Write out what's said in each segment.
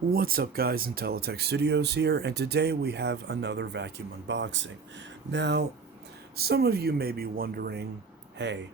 What's up guys, Intelitech Studios here, and today we have another vacuum unboxing. Now, some of you may be wondering, hey,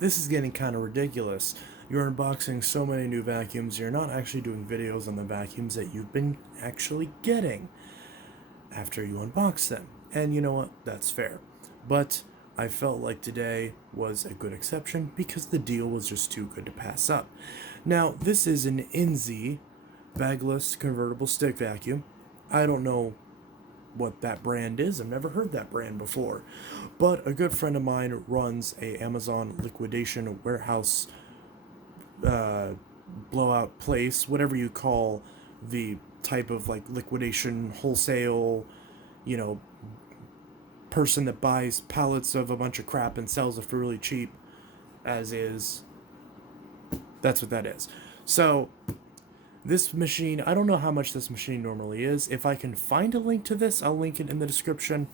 this is getting kind of ridiculous. You're unboxing so many new vacuums, you're not actually doing videos on the vacuums that you've been actually getting after you unbox them. And you know what, that's fair. But I felt like today was a good exception because the deal was just too good to pass up. Now, this is an Inse Bagless Convertible stick vacuum. I don't know what that brand is. I've never heard that brand before. But a good friend of mine runs a Amazon liquidation warehouse blowout place, whatever you call the type of like liquidation wholesale, you know, person that buys pallets of a bunch of crap and sells it for really cheap as is. That's what that is. So this machine, I don't know how much this machine normally is. If I can find a link to this, I'll link it in the description.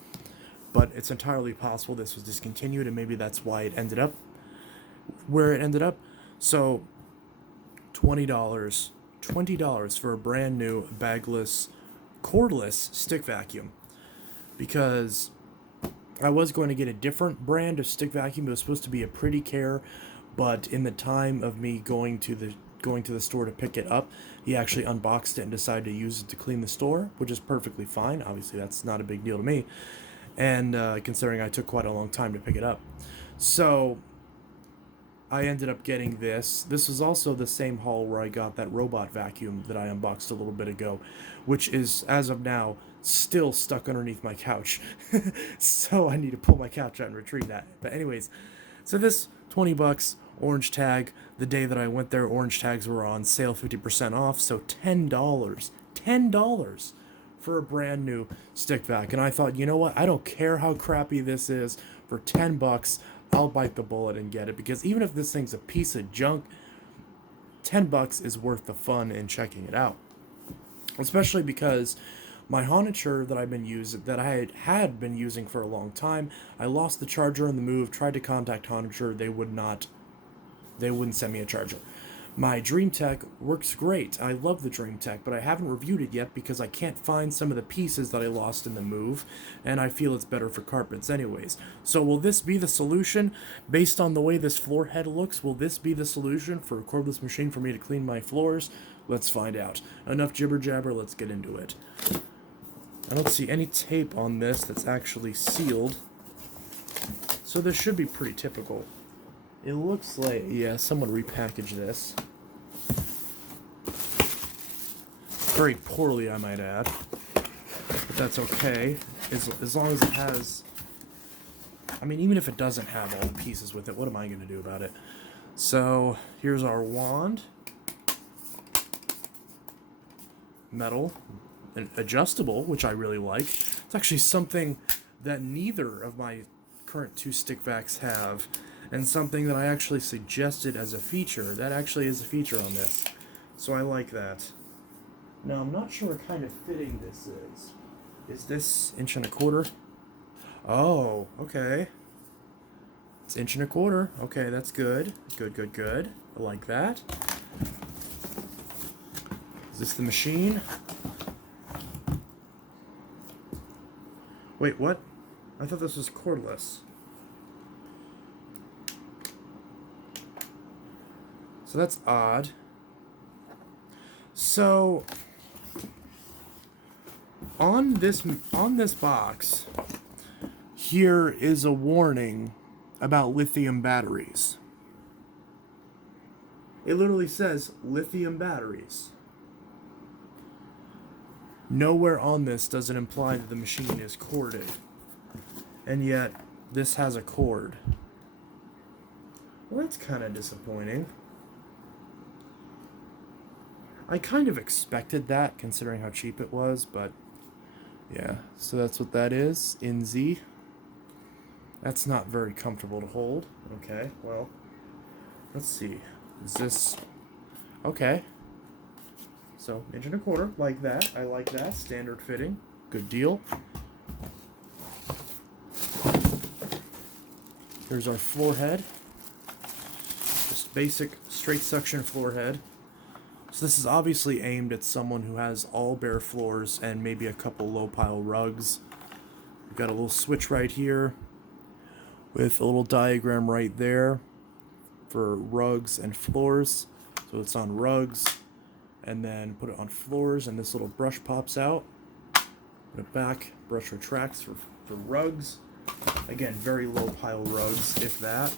But it's entirely possible this was discontinued, and maybe that's why it ended up where it ended up. So, $20. $20 for a brand new bagless, cordless stick vacuum. Because I was going to get a different brand of stick vacuum. It was supposed to be a Pretty Care, but in the time of me going to the store to pick it up, he actually unboxed it and decided to use it to clean the store, which is perfectly fine. Obviously, that's not a big deal to me, and considering I took quite a long time to pick it up. So I ended up getting this. This was also the same haul where I got that robot vacuum that I unboxed a little bit ago, which is, as of now, still stuck underneath my couch. So I need to pull my couch out and retrieve that. But anyways, so this $20 orange tag. The day that I went there, orange tags were on sale, 50% off, so $10 for a brand new stick vac. And I thought, you know what? I don't care how crappy this is. For $10, I'll bite the bullet and get it, because even if this thing's a piece of junk, $10 is worth the fun in checking it out. Especially because my Honiture that I had been using for a long time, I lost the charger in the move. Tried to contact Honiture, they wouldn't send me a charger. My DreamTech works great. I love the DreamTech, but I haven't reviewed it yet because I can't find some of the pieces that I lost in the move, and I feel it's better for carpets anyways. So will this be the solution? Based on the way this floor head looks, will this be the solution for a cordless machine for me to clean my floors? Let's find out. Enough jibber jabber, let's get into it. I don't see any tape on this that's actually sealed, so this should be pretty typical. It looks like, yeah, someone repackaged this. Very poorly, I might add. But that's okay. As long as it has... I mean, even if it doesn't have all the pieces with it, what am I going to do about it? So, here's our wand. Metal. And adjustable, which I really like. It's actually something that neither of my current two stick vacs have, and something that I actually suggested as a feature. That actually is a feature on this, so I like that. Now, I'm not sure what kind of fitting this is. Is this 1.25 inches? Oh, okay. It's 1.25 inches. Okay, that's good. Good. I like that. Is this the machine? Wait, what? I thought this was cordless. So that's odd. So on this box, here is a warning about lithium batteries. It literally says lithium batteries. Nowhere on this does it imply that the machine is corded. And yet, this has a cord. Well, that's kind of disappointing. I kind of expected that, considering how cheap it was, but yeah. So that's what that is, Inse. That's not very comfortable to hold. Okay, well, let's see. Is this... Okay. So, 1.25 inches, like that. I like that. Standard fitting. Good deal. Here's our floor head. Just basic straight suction floor head. So this is obviously aimed at someone who has all bare floors and maybe a couple low pile rugs. We've got a little switch right here with a little diagram right there for rugs and floors. So it's on rugs, and then put it on floors, and this little brush pops out. Put it back, brush retracts for rugs. Again, very low pile rugs, if that.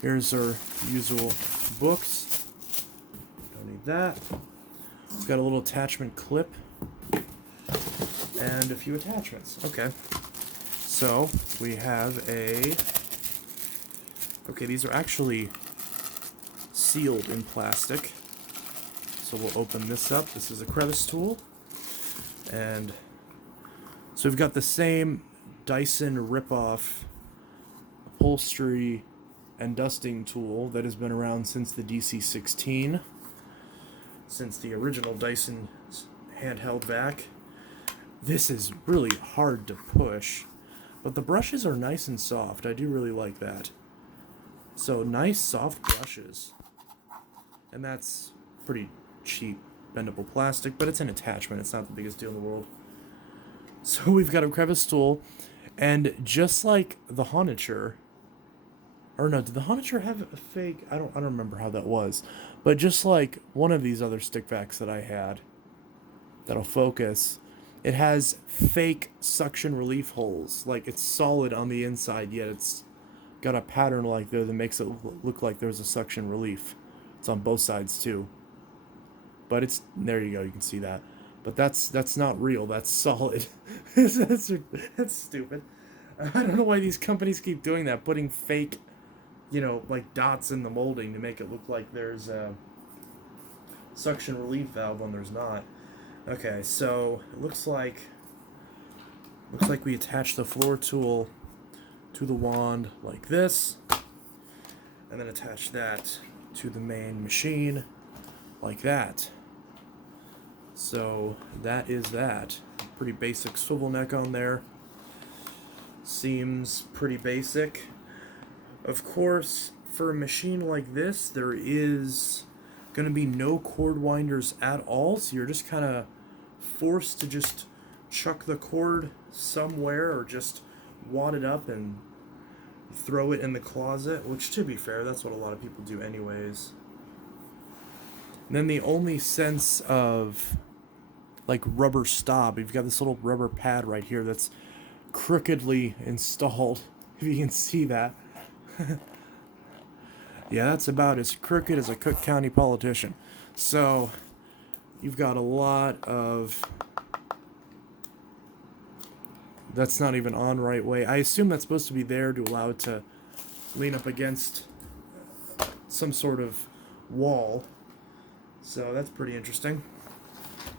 Here's our usual books. Don't need that. It's got a little attachment clip and a few attachments. Okay. So we have a... Okay, these are actually sealed in plastic. So we'll open this up. This is a crevice tool. And so we've got the same Dyson rip-off upholstery and dusting tool that has been around since the DC-16, since the original Dyson handheld vac. This is really hard to push, but the brushes are nice and soft. I do really like that. So nice soft brushes, and that's pretty cheap bendable plastic, but it's an attachment. It's not the biggest deal in the world. So we've got a crevice tool, and just like the Honiture, or no, did the Honiture have a fake? I don't remember how that was, but just like one of these other stick vacs that I had, that'll focus, it has fake suction relief holes. Like it's solid on the inside, yet it's got a pattern like there that makes it look like there's a suction relief. It's on both sides too. But it's, there you go, you can see that. But that's not real, that's solid. that's stupid. I don't know why these companies keep doing that, putting fake, you know, like dots in the molding to make it look like there's a suction relief valve when there's not. Okay, so it looks like we attach the floor tool to the wand like this, and then attach that to the main machine like that. So that is that. Pretty basic swivel neck on there. Seems pretty basic. Of course, for a machine like this, there is going to be no cord winders at all, so you're just kind of forced to just chuck the cord somewhere or just wad it up and throw it in the closet, which, to be fair, that's what a lot of people do anyways. And then the only sense of like rubber stop, you've got this little rubber pad right here that's crookedly installed, if you can see that. Yeah, that's about as crooked as a Cook County politician. So you've got a lot of... That's not even on right way. I assume that's supposed to be there to allow it to lean up against some sort of wall. So that's pretty interesting.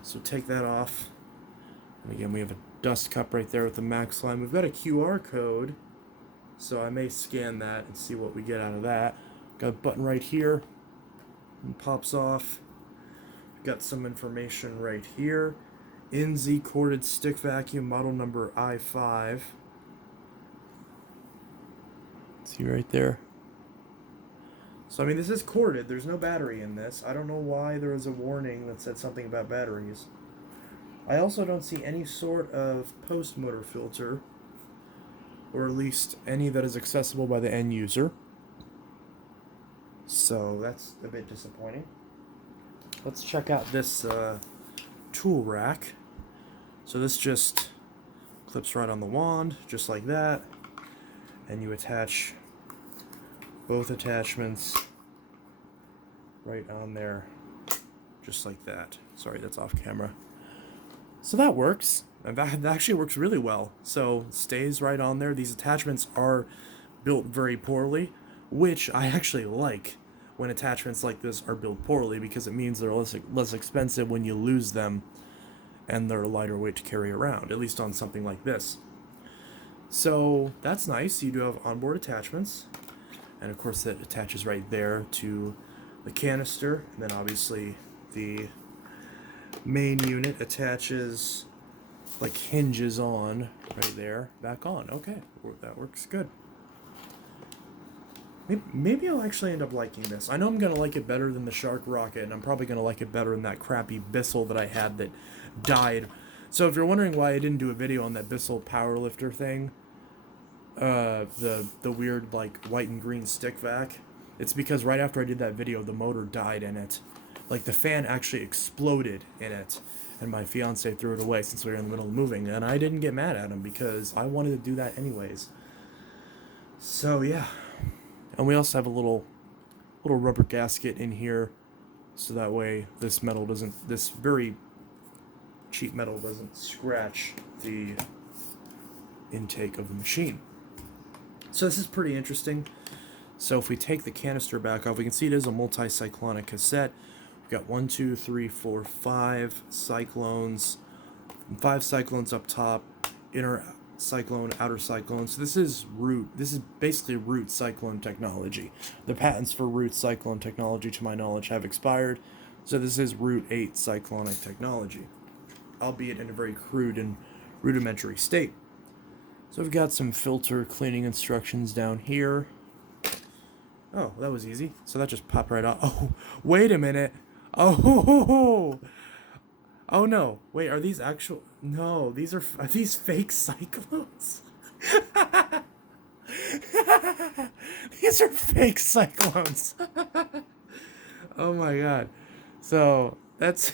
So take that off. And again, we have a dust cup right there with the max line. We've got a QR code, so I may scan that and see what we get out of that. Got a button right here. And pops off. Got some information right here. Inse corded stick vacuum, model number I5. See right there. So I mean, this is corded. There's no battery in this. I don't know why there was a warning that said something about batteries. I also don't see any sort of post motor filter, or at least any that is accessible by the end user. So that's a bit disappointing. Let's check out this tool rack. So this just clips right on the wand, just like that, and you attach both attachments right on there, just like that. Sorry, that's off camera. So that works. And that actually works really well. So it stays right on there. These attachments are built very poorly, which I actually like when attachments like this are built poorly, because it means they're less expensive when you lose them, and they're a lighter weight to carry around, at least on something like this. So that's nice. You do have onboard attachments, and of course that attaches right there to the canister. And then obviously the main unit attaches, like hinges on right there, back on. Okay, that works good. Maybe I'll actually end up liking this. I know I'm going to like it better than the Shark Rocket, and I'm probably going to like it better than that crappy Bissell that I had that died. So if you're wondering why I didn't do a video on that Bissell powerlifter thing, the weird like white and green stick vac, it's because right after I did that video, the motor died in it. Like the fan actually exploded in it, and my fiance threw it away since we were in the middle of moving, and I didn't get mad at him because I wanted to do that anyways. So yeah, and we also have a little rubber gasket in here, so that way this very cheap metal doesn't scratch the intake of the machine. So this is pretty interesting. So if we take the canister back off, we can see it is a multi-cyclonic cassette. We've got 1, 2, 3, 4, 5 cyclones, 5 cyclones up top, inner cyclone, outer cyclone. So this is basically root cyclone technology. The patents for root cyclone technology, to my knowledge, have expired. So this is root 8 cyclonic technology, albeit in a very crude and rudimentary state. So we've got some filter cleaning instructions down here. Oh, that was easy. So that just popped right off. Oh, wait a minute. Oh, oh no. Wait, are these actual? No, are these fake cyclones? These are fake cyclones. Oh my god. So that's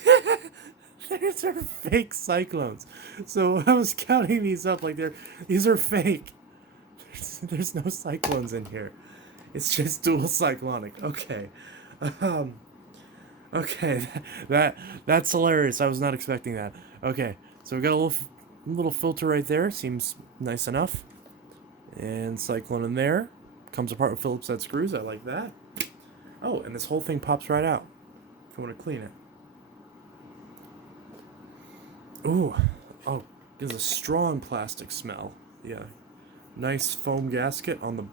these are fake cyclones. So I was counting these up like these are fake. There's no cyclones in here. It's just dual cyclonic. Okay. Okay. That's hilarious. I was not expecting that. Okay. So we got a little filter right there. Seems nice enough. And cyclone in there. Comes apart with Phillips head screws. I like that. Oh, and this whole thing pops right out if you want to clean it. Ooh. Oh, gives a strong plastic smell. Yeah. Nice foam gasket on the...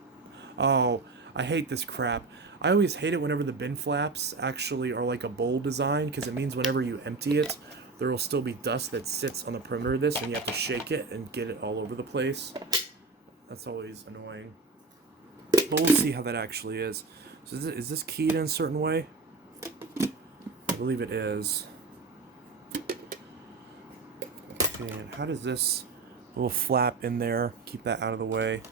Oh, I hate this crap. I always hate it whenever the bin flaps actually are like a bowl design, because it means whenever you empty it, there will still be dust that sits on the perimeter of this, and you have to shake it and get it all over the place. That's always annoying. But we'll see how that actually is. So is this keyed in a certain way? I believe it is. Okay, and how does this little flap in there keep that out of the way?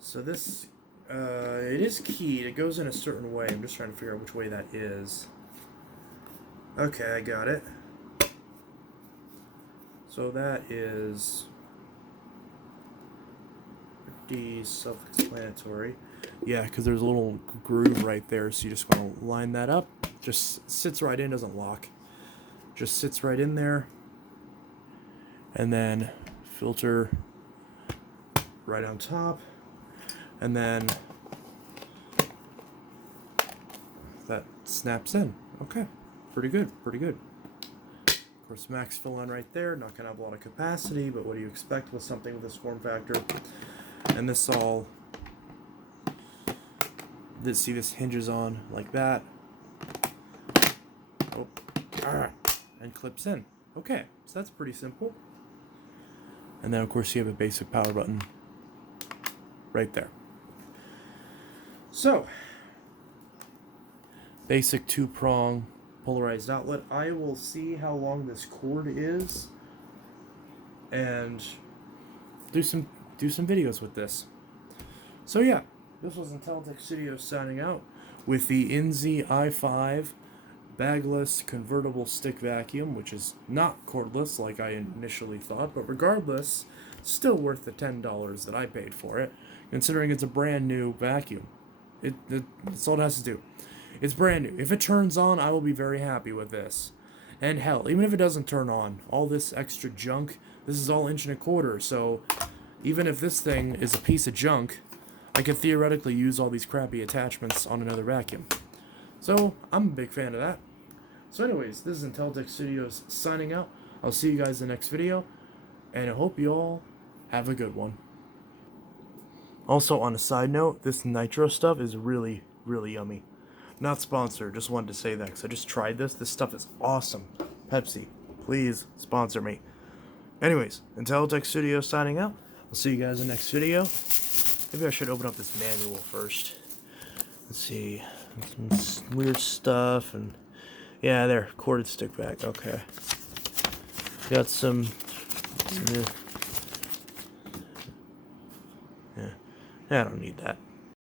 So this, it is keyed. It goes in a certain way. I'm just trying to figure out which way that is. Okay, I got it. So that is pretty self-explanatory. Yeah, because there's a little groove right there, so you just want to line that up. Just sits right in, doesn't lock. Just sits right in there. And then filter right on top. And then that snaps in. Okay, pretty good, pretty good. Of course, max fill on right there. Not gonna have a lot of capacity, but what do you expect with something with this form factor? And this this hinges on like that. Oh, and clips in. Okay, so that's pretty simple. And then of course you have a basic power button right there. So, basic 2-prong polarized outlet. I will see how long this cord is and do some videos with this. So yeah, this was Intelitech Studios signing out with the Inse i5 Bagless Convertible Stick Vacuum, which is not cordless like I initially thought, but regardless, still worth the $10 that I paid for it, considering it's a brand new vacuum. That's all it has to do. It's brand new. If it turns on, I will be very happy with this. And hell, even if it doesn't turn on, all this extra junk, this is all 1.25 inches, so even if this thing is a piece of junk, I could theoretically use all these crappy attachments on another vacuum. So, I'm a big fan of that. So anyways, this is Intelitech Studios signing out. I'll see you guys in the next video, and I hope you all have a good one. Also, on a side note, this nitro stuff is really, really yummy. Not sponsored, just wanted to say that because I just tried this. This stuff is awesome. Pepsi, please sponsor me. Anyways, Intelitech Studios signing out. I'll see you guys in the next video. Maybe I should open up this manual first. Let's see. Some weird stuff. And yeah, there. Corded stick back. Okay. Got some yeah. I don't need that.